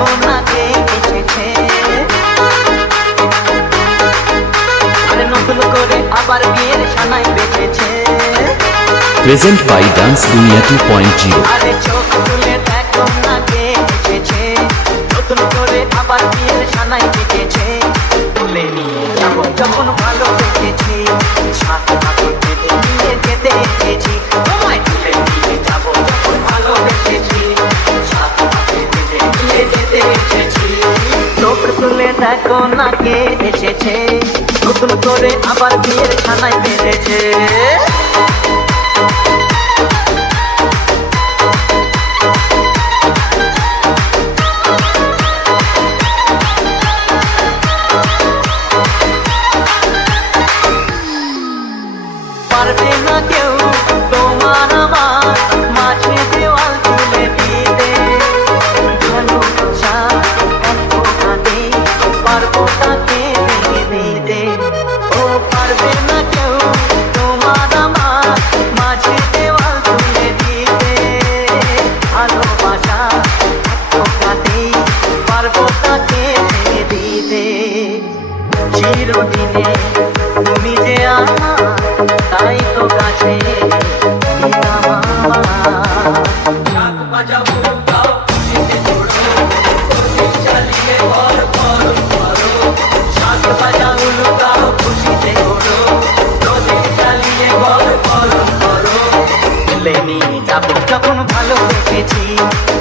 দেখো না কে এসেছে, আরে নতুন করে আবার বিয়ের সানাই বেঁচেছে। Present by Dance Dunia 2.0। আরে চোখ তুলে দেখো না কে এসেছে, নতুন করে আবার বিয়ের সানাই বেঁচেছে। তুলে নিয়ে যাবো যখন ভালোবেসেছি, সাত হাতে বেঁধে নিয়ে যেতে এসেছি। তোমায় তুলে নিয়ে যাবো যখন ভালোবেসেছি, সাত হাতে বেঁধে নিয়ে যেতে এসেছি। চোখ তুলে দেখো না কে এসেছে, নতুন করে আবার বিয়ের সানাই বেঁধেছে। পারবে না কেউ তোমার আমার মাঝে দেওয়াল তুলে দিতে, ভালোবাসা এত কাঁদে পারবো তাকে ভেঙে দিতে। ও পারবে না কেউ তোমার আমার মাঝে দেওয়াল তুলে দিতে, ভালোবাসা এত কাঁদে পারবো তাকে ভেঙে দিতে। চিরদিনে তুমি যে আমার, তাই তো কাছে যাবো যখন ভালোবেসেছি,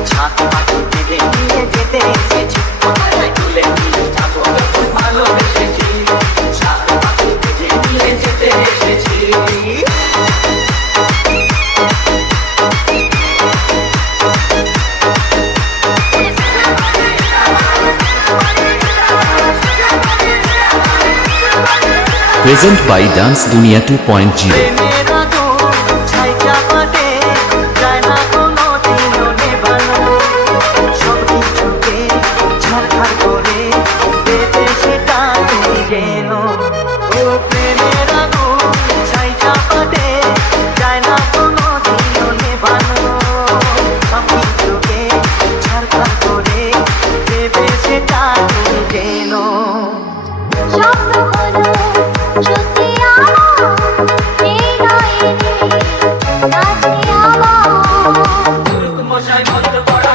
ছাদ পাখি বেঁধে নিয়ে যেতে এসেছি। তুলে নিয়ে যাবো যখন ভালোবেসেছি, ছাদ পাখি বেঁধে নিয়ে যেতে এসেছি। Present by Dance Dunia 2.0। মশাই বন্ধ করা